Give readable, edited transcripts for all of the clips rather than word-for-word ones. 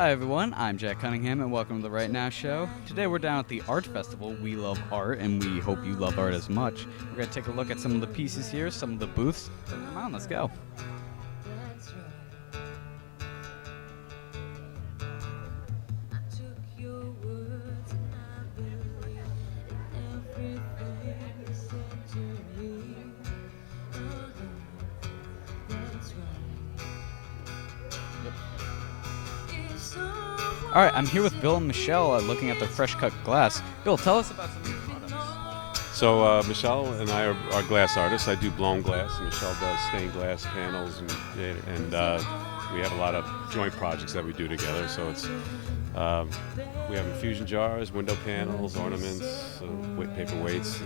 Hi everyone, I'm Jack Cunningham and welcome to the Right Now Show. Today we're down at the art festival. We love art and we hope you love art as much. We're going to take a look at some of the pieces here, some of the booths. So come on, let's go. All right, I'm here with Bill and Michelle looking at their fresh cut glass. Bill, tell us about some of your products. So Michelle and I are glass artists. I do blown glass, and Michelle does stained glass panels, and we have a lot of joint projects that we do together. So it's we have infusion jars, window panels, ornaments, paperweights.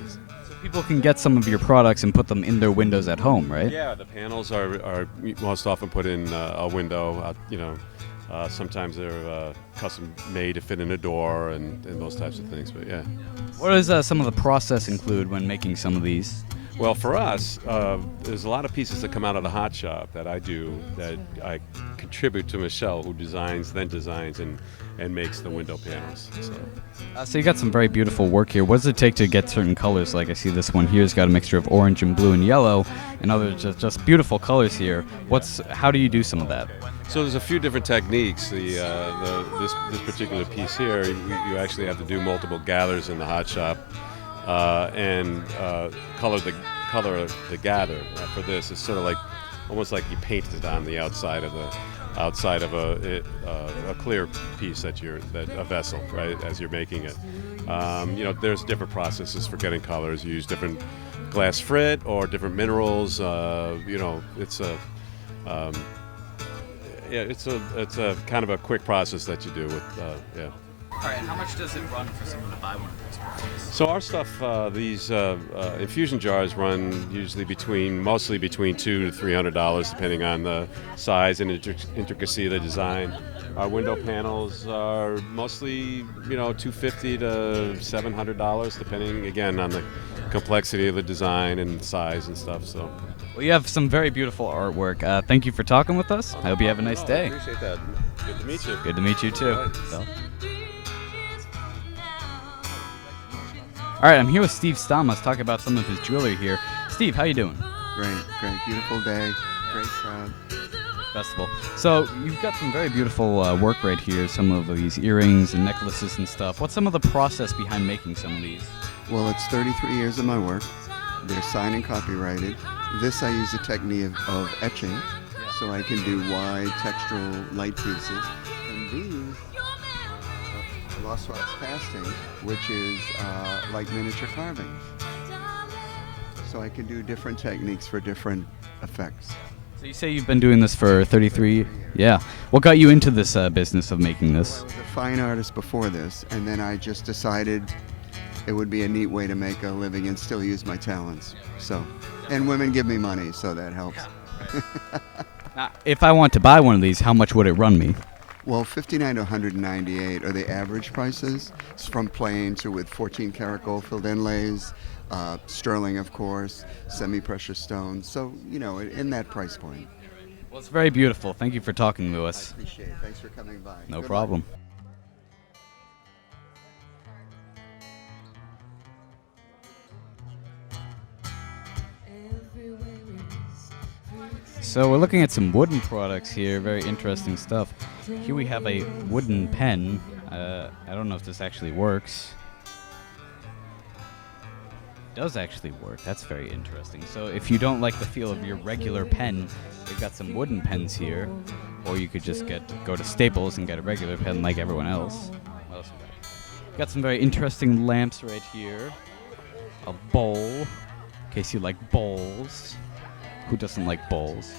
So people can get some of your products and put them in their windows at home, right? Yeah, the panels are most often put in a window. Sometimes they're custom made to fit in a door and those types of things. But yeah. What does some of the process include when making some of these? Well, for us, there's a lot of pieces that come out of the hot shop that I do that I contribute to Michelle, who designs and makes the window panels. So you got some very beautiful work here. What does it take to get certain colors? Like I see this one here's got a mixture of orange and blue and yellow, and others just beautiful colors here. How do you do some of that? So there's a few different techniques. This particular piece here, you actually have to do multiple gathers in the hot shop and color the gather. For this, it's sort of like almost like you painted it on the outside of a clear piece a vessel, right? As you're making it, there's different processes for getting colors. You use different glass frit or different minerals. It's a kind of a quick process that you do with. All right, and how much does it run for someone to buy one of these products? So our stuff, these infusion jars run usually mostly between $200 to $300, depending on the size and intricacy of the design. Our window panels are mostly, $250 to $700, depending again on the complexity of the design and size and stuff. So. Well, you have some very beautiful artwork. Thank you for talking with us. I hope you have a nice day. I appreciate that. Good to meet you. Good to meet you too. So. All right, I'm here with Steve Stamas talking about some of his jewelry here. Steve, how you doing? Great, beautiful day, great crowd. Festival. So you've got some very beautiful work right here. Some of these earrings and necklaces and stuff. What's some of the process behind making some of these? Well, it's 33 years of my work. They're signed and copyrighted. This I use a technique of etching, so I can do wide textural light pieces. And these Lost Wax casting, which is like miniature carvings. So I can do different techniques for different effects. So you say you've been doing this for 33 years? Yeah. What got you into this business of making this? I was a fine artist before this, and then I just decided it would be a neat way to make a living and still use my talents. So, and women give me money, so that helps. Now, if I want to buy one of these, how much would it run me? Well, $59 to $198 are the average prices. It's from plain to with 14 karat gold filled inlays, sterling, of course, semi-precious stones. So, in that price point. Well, it's very beautiful. Thank you for talking to us. I appreciate it. Thanks for coming by. No Good problem. luck. So we're looking at some wooden products here, very interesting stuff. Here we have a wooden pen. I don't know if this actually works. It does actually work. That's very interesting. So if you don't like the feel of your regular pen, we've got some wooden pens here. Or you could just go to Staples and get a regular pen like everyone else. What else we got? Got some very interesting lamps right here. A bowl, in case you like bowls. Who doesn't like bowls?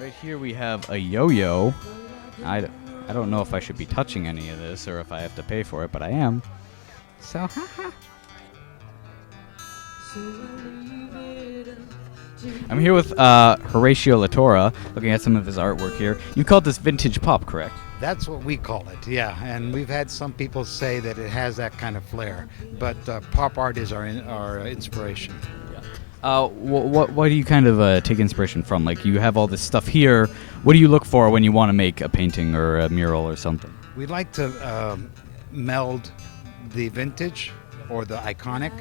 Right here we have a yo-yo. I don't know if I should be touching any of this or if I have to pay for it, but I am. So, haha. I'm here with Horatio Latorra, looking at some of his artwork here. You called this vintage pop, correct? That's what we call it, yeah. And we've had some people say that it has that kind of flair, but pop art is our inspiration. What do you kind of take inspiration from? Like, you have all this stuff here. What do you look for when you want to make a painting or a mural or something? We like to meld the vintage or the iconic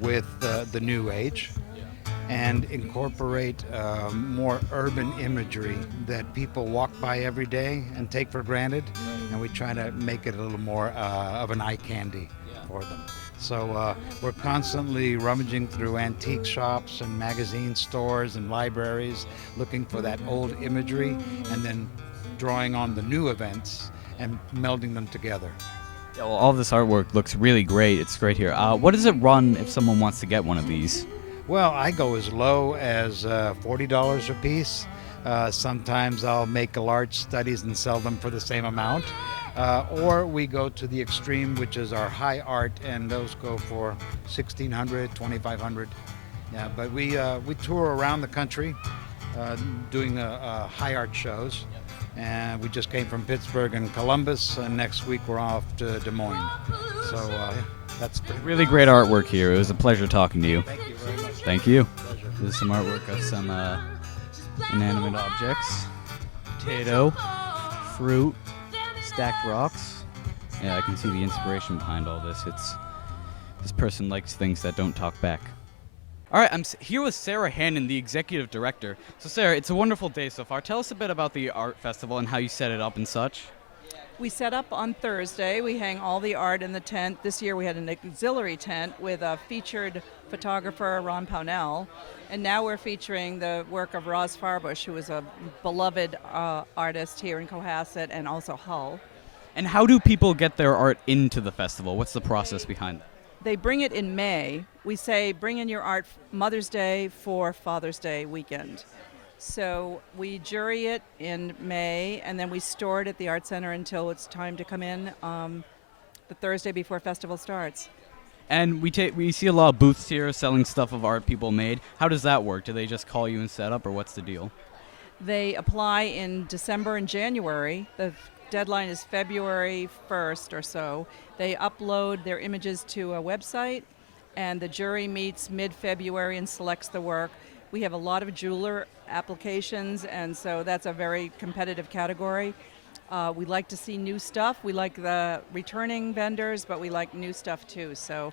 with the new age and incorporate more urban imagery that people walk by every day and take for granted, and we try to make it a little more of an eye candy for them. So we're constantly rummaging through antique shops and magazine stores and libraries looking for that old imagery and then drawing on the new events and melding them together. Yeah, well, all this artwork looks really great. It's great here. What does it run if someone wants to get one of these? Well, I go as low as $40 a piece. Sometimes I'll make large studies and sell them for the same amount. Or we go to the extreme, which is our high art, and those go for $1,600, $2,500. Yeah, but we tour around the country doing high art shows. And we just came from Pittsburgh and Columbus, and next week we're off to Des Moines. So that's pretty Really great artwork here. It was a pleasure talking to you. Thank you very much. Thank you. Pleasure. This is some artwork of some inanimate objects. Potato, fruit, stacked rocks. Yeah, I can see the inspiration behind all this. This person likes things that don't talk back. All right, I'm here with Sarah Hannon, the executive director. So Sarah, it's a wonderful day so far. Tell us a bit about the art festival and how you set it up and such. We set up on Thursday. We hang all the art in the tent. This year we had an auxiliary tent with a featured photographer, Ron Pownell. And now we're featuring the work of Roz Farbush, who is a beloved artist here in Cohasset and also Hull. And how do people get their art into the festival? What's the process behind that? They bring it in May. We say bring in your art Mother's Day for Father's Day weekend. So we jury it in May, and then we store it at the Art Center until it's time to come in the Thursday before festival starts. And we see a lot of booths here selling stuff of art people made. How does that work? Do they just call you and set up, or what's the deal? They apply in December and January. The deadline is February 1st or so. They upload their images to a website, and the jury meets mid-February and selects the work. We have a lot of jeweler applications, and so that's a very competitive category. We like to see new stuff. We like the returning vendors, but we like new stuff too. So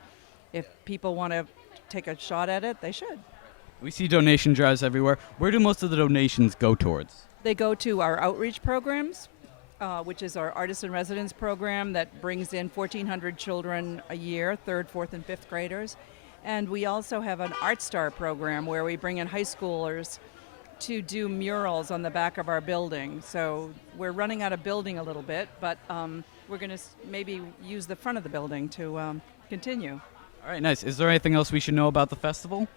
if people want to take a shot at it, they should. We see donation drives everywhere. Where do most of the donations go towards? They go to our outreach programs, which is our Artists in Residence program that brings in 1,400 children a year, 3rd, 4th, and 5th graders. And we also have an Art Star program where we bring in high schoolers to do murals on the back of our building. So we're running out of building a little bit, but we're going to maybe use the front of the building to continue. All right, nice. Is there anything else we should know about the festival?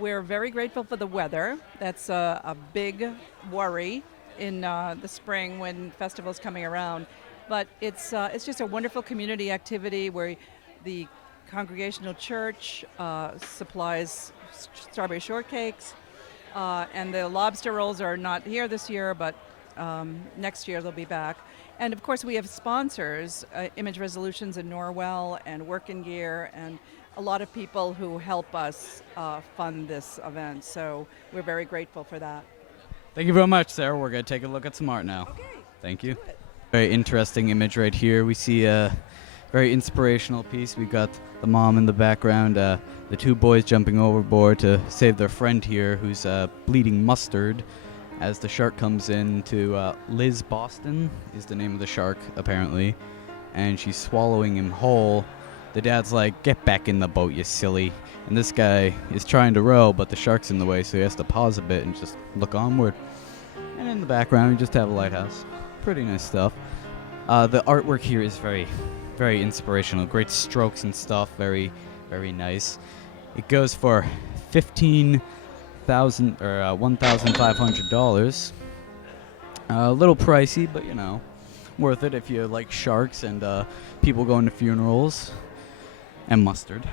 We're very grateful for the weather. That's a big worry in the spring when festivals coming around. But it's just a wonderful community activity where the Congregational Church supplies strawberry shortcakes, and the lobster rolls are not here this year, but next year they'll be back. And of course we have sponsors, Image Resolutions in Norwell and Workin' Gear, and a lot of people who help us fund this event. So we're very grateful for that. Thank you very much, Sarah. We're going to take a look at some art now. Okay. Thank you. Very interesting image right here. We see a very inspirational piece. We've got the mom in the background, the 2 boys jumping overboard to save their friend here who's bleeding mustard as the shark comes in to Liz Boston is the name of the shark, apparently, and she's swallowing him whole. The dad's like, "Get back in the boat, you silly." And this guy is trying to row, but the shark's in the way, so he has to pause a bit and just look onward. And in the background, we just have a lighthouse. Pretty nice stuff. The artwork here is very, very inspirational. Great strokes and stuff. Very, very nice. It goes for $15,000 or $1,500. A little pricey, but worth it if you like sharks and people going to funerals and mustard.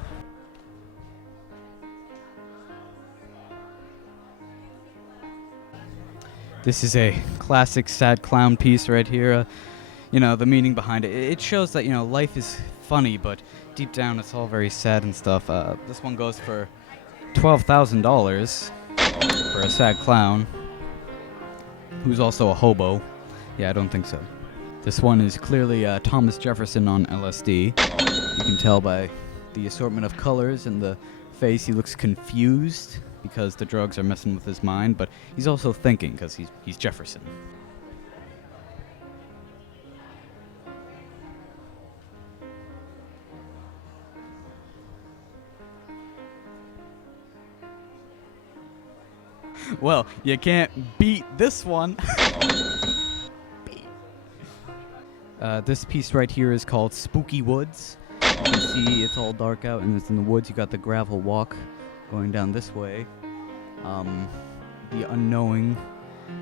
This is a classic sad clown piece right here. The meaning behind it. It shows that, life is funny, but deep down it's all very sad and stuff. This one goes for $12,000 for a sad clown who's also a hobo. Yeah, I don't think so. This one is clearly Thomas Jefferson on LSD. You can tell by the assortment of colors and the face. He looks confused because the drugs are messing with his mind, but he's also thinking because he's Jefferson. Well, you can't beat this one. This piece right here is called Spooky Woods. You can see it's all dark out and it's in the woods. You got the gravel walk going down this way. The unknowing.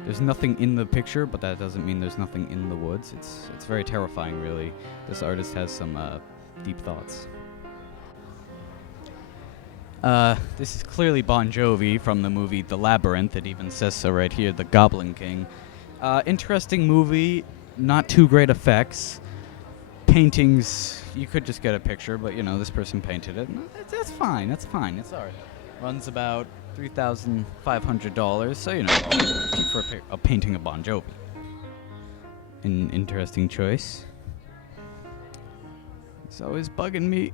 There's nothing in the picture, but that doesn't mean there's nothing in the woods. It's very terrifying, really. This artist has some deep thoughts. This is clearly Bon Jovi from the movie The Labyrinth. It even says so right here, The Goblin King. Interesting movie, not too great effects. Paintings, you could just get a picture, but you know, this person painted it. That's fine, it's art. Runs about $3,500, so you know, cheap for a painting of Bon Jovi. An interesting choice. It's always bugging me.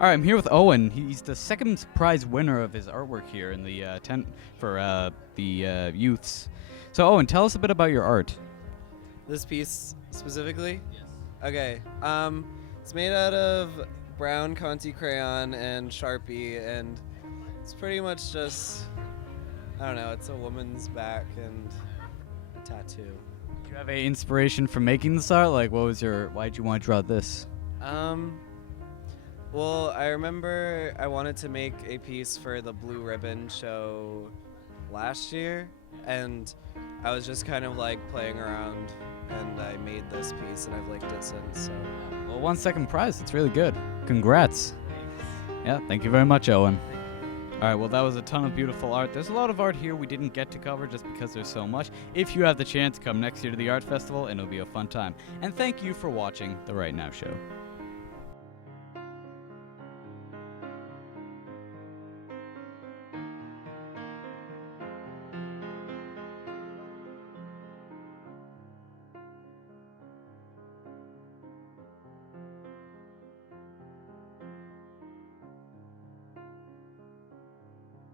All right, I'm here with Owen. He's the second prize winner of his artwork here in the tent for the youths. So, Owen, tell us a bit about your art. This piece specifically? Yes. Okay. It's made out of brown Conti crayon and Sharpie, and it's pretty much just, I don't know, it's a woman's back and a tattoo. Do you have any inspiration for making this art? Like, why'd you want to draw this? Well, I remember I wanted to make a piece for the Blue Ribbon show last year, and I was just kind of like playing around, and I made this piece, and I've liked it since. So. Well, 1 second prize. It's really good. Congrats. Yeah, thank you very much, Owen. All right, well, that was a ton of beautiful art. There's a lot of art here we didn't get to cover just because there's so much. If you have the chance, come next year to the art festival, and it'll be a fun time. And thank you for watching The Right Now Show.